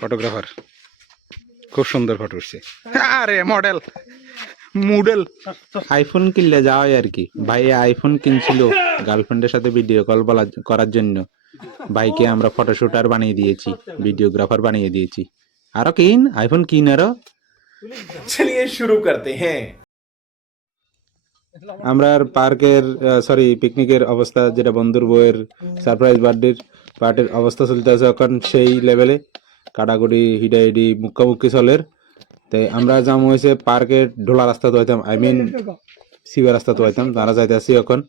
Photographer খুব সুন্দর photo উঠছে। আরে মডেল মডেল আইফোন কিনলে যাওয়াই আর কি। ভাই আইফোন কিনছিল গার্লফ্রেন্ডের সাথে ভিডিও কল করার জন্য। ভাইকে আমরা ফটোশুটার বানিয়ে দিয়েছি, ভিডিওগ্রাফার বানিয়ে দিয়েছি। আরো কিন আইফোন কিন আরো। चलिए शुरू करते हैं। আমরা পার্কের সরি পিকনিকের অবস্থা, যেটা বন্ধুর বউয়ের সারপ্রাইজ বার্থডে পার্টির অবস্থা চলতেছে এখন সেই লেভেলে। কাটাকুটি হিডাহিডি মুখামুখি চলের। তাই আমরা যাম হয়েছে পার্কের ঢোলা রাস্তা তো হইতাম, আই মিন শিবা রাস্তা তো হইতাম, তারা যাইতে আসি এখন।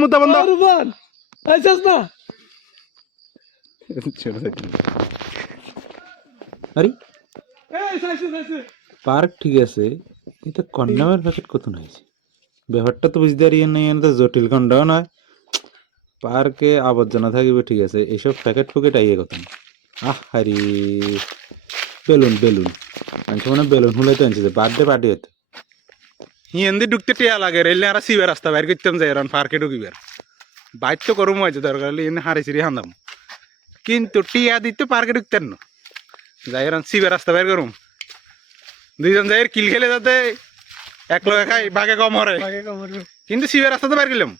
মুদ্দা বন্ধ আরে পার্ক ঠিক আছে, কিন্তু কন্ডামের প্যাকেট কত নাইছে ব্যাপারটা তো বুঝতে পারি নাই। তো জটিল কন্ডাও নয়, পার্কে আবর্জনা থাকিবে ঠিক আছে, এইসব প্যাকেট ফ্যাকেট আইয়ে কথা না। আহ হারি বেলুন বেলুন আনছে, মানে বেলুন হুলাইতে আনছে বার্থডে পার্টি হতো। হিন্দি ঢুকতে টিয়া লাগে, রেলে আর সিবার রাস্তা বাইর করতাম যাই এখন পার্কে ঢুকিবার বাইর তো করুম হয়েছে দরকার হলে এনে হারি সিরি হান্দাম, কিন্তু টিয়া দিতে পার্কে ঢুকতেন না। যাই এখন সিবার রাস্তা বাইর করুম, দুইজন যাই কিল খেলে যাতে এক লগে খাই বাঘে কম হরে, কিন্তু সিবার রাস্তাতে বাইর গেলাম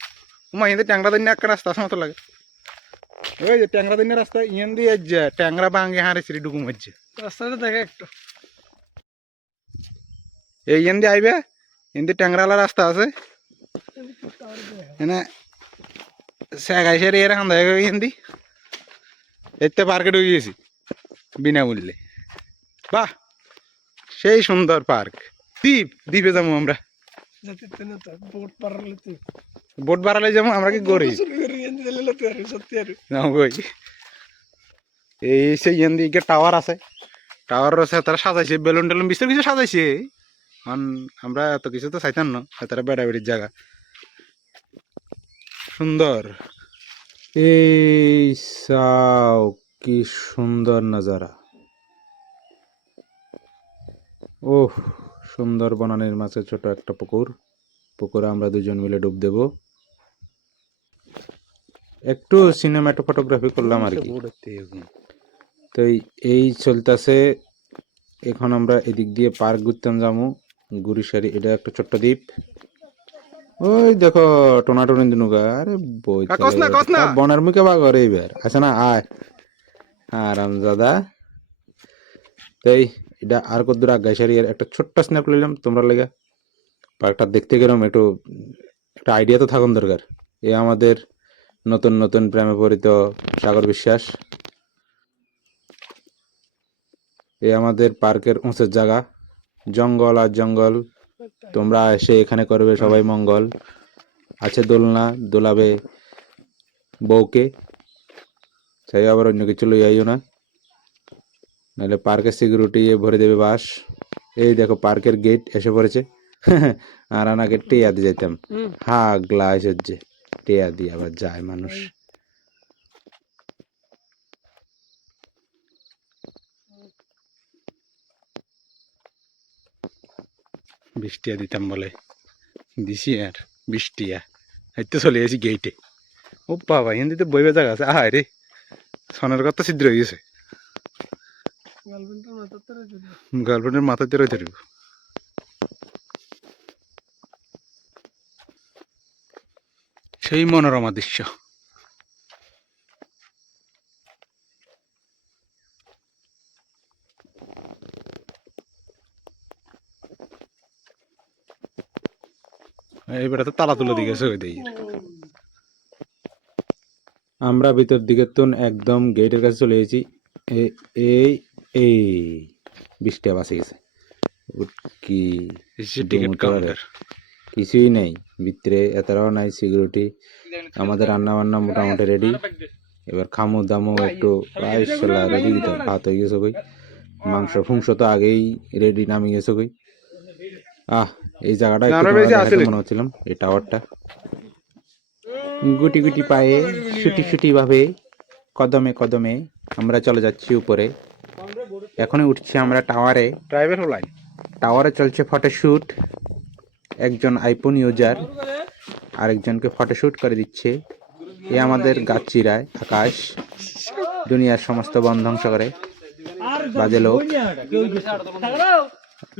উমা হিন্দি ট্যাংরা দিন একটা রাস্তা আছে মতো লাগে। ওই যে ট্যাংরা দিনের রাস্তা ইয়েন দিয়ে ট্যাংরা বাঙ্গে হারে সিরি ঢুকুম হচ্ছে রাস্তাটা দেখে একটু এই ইয়েন দিয়ে আইবে, ইন্দি ট্যাংরালা রাস্তা আছে এনে শেখাইসের এর খান দেখা হিন্দি এতে পার্কে ঢুকে গেছি বিনামূল্যে। বাহ সেই সুন্দর পার্ক। দ্বীপ দ্বীপে যাবো আমরা, বোট বাড়ালে যাবো আমরা কি করি এই সেই ইয়ান দিকে টাওয়ার আছে, টাওয়ার আছে তারা সাজাইছে বেলুন টেলুন বিস্তর কিছু সাজাইছে। আমরা এত কিছু তো চাইতাম না, তারা বেড়াবেড়ির জায়গা সুন্দর। এই সাও কি সুন্দর নজারা, ওহ সুন্দর বনানীর মাঝে ছোট একটা পুকুর, পুকুরে আমরা দুজন মিলে ডুব দেব, একটু সিনেমাটো ফটোগ্রাফি করলাম আর কি। তো এই চলতেছে এখন আমরা এদিক দিয়ে পার্ক ঘুরতাম যাবো গুড়িসারি, এটা একটা ছোট্ট দ্বীপ। ওই দেখো টোনাটুনি দিনুগা, আরে বই বনের মুখে বা ঘরে এবার আছে না আয় আরাম দাদা। তাই এটা আর কত গাইসারি একটা ছোট্ট স্ন্যাপ লইলাম তোমরা লেগে। পার্কটা দেখতে গেলাম একটু একটা আইডিয়া তো থাকুন দরকার। এ আমাদের নতুন নতুন প্রেমে পরিত সাগর বিশ্বাস, এ আমাদের পার্কের উঁচের জায়গা, জঙ্গল আর জঙ্গল, তোমরা এসে এখানে করবে সবাই মঙ্গল। আছে দোলনা, দোলাবে বউকে, চাই আবার অন্য কিছু লই আইও না, নাহলে পার্কের সিকিউরিটি ভরে দেবে বাস। এই দেখো পার্কের গেট এসে পড়েছে আর আনাকে টেয়া দিয়ে যেতাম, হা গ্লাস হচ্ছে টেয়া দিয়ে আবার যায় মানুষ। বৃষ্টিয়া দিতাম বলে দিছি আর বৃষ্টিয়া তো চলে গেছি গেইটে। ও বাবা হিন্দিতে বইবে জায়গা আছে, আহ রে সনের কথা ছিদ্র হয়ে গেছে, গার্লফ্রেন্ডের মাথাতে রয়ে থাকবে। সেই মনোরমা দৃশ্য। এবারে তো তালা তুলে দিকে চলে দিই আমরা ভিতর দিকে তো একদম গেটের কাছে চলে এসেছি। এই এই বৃষ্টিয়া বাসে গেছে কি কিছুই নেই ভিতরে, এতটাও নাই সিকিউরিটি। আমাদের রান্না বান্না মোটামুটি রেডি, এবার খামু দামু একটু রেডি দিতে ভাত হয়ে গেছে কই, মাংস ফুংস তো আগেই রেডি নামিয়ে গেছে কই। এই জায়গাটা একটু মনে হচ্ছিলাম, এই টাওয়ারটা গুটি গুটি পায়ে শুটি শুটি ভাবে কদমে কদমে আমরা চলে যাচ্ছি উপরে। এখনই উঠছি আমরা টাওয়ারে, টাওয়ারে চলছে ফটোশুট। একজন আইফোন ইউজার আরেকজনকে ফটোশ্যুট করে দিচ্ছে। এ আমাদের গাছিরায় আকাশ দুনিয়ার সমস্ত বন ধ্বংস করে বাজে লোক।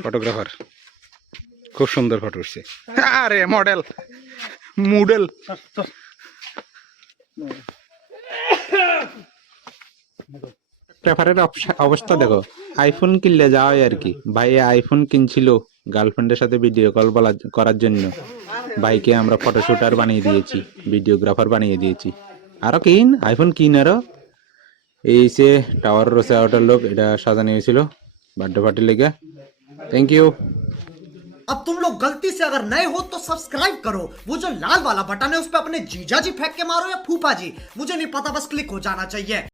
ফটোগ্রাফার খুব সুন্দর ফটো উঠছে। আরে মডেল মুডেল প্রেফারের অবস্থা দেখো, আইফোন কিনলে যাওয়াই আর কি। ভাই আইফোন কিনছিল গার্লফ্রেন্ডের সাথে ভিডিও কল করার জন্য। ভাইকে আমরা ফটোশুটার বানিয়ে দিয়েছি, ভিডিওগ্রাফার বানিয়ে দিয়েছি। আরো কিন আইফোন কিন আরো। এই সে টাওয়ার রোসে আউটার লোক এটা সাজানো হয়েছিল বার্থডে পার্টির লেগে। Thank you. अब तुम लोग गलती से अगर नए हो तो सब्सक्राइब करो, वो जो लाल वाला बटन है उस पर अपने जीजा जी फेंक के मारो या फूफा जी, मुझे नहीं पता, बस क्लिक हो जाना चाहिए।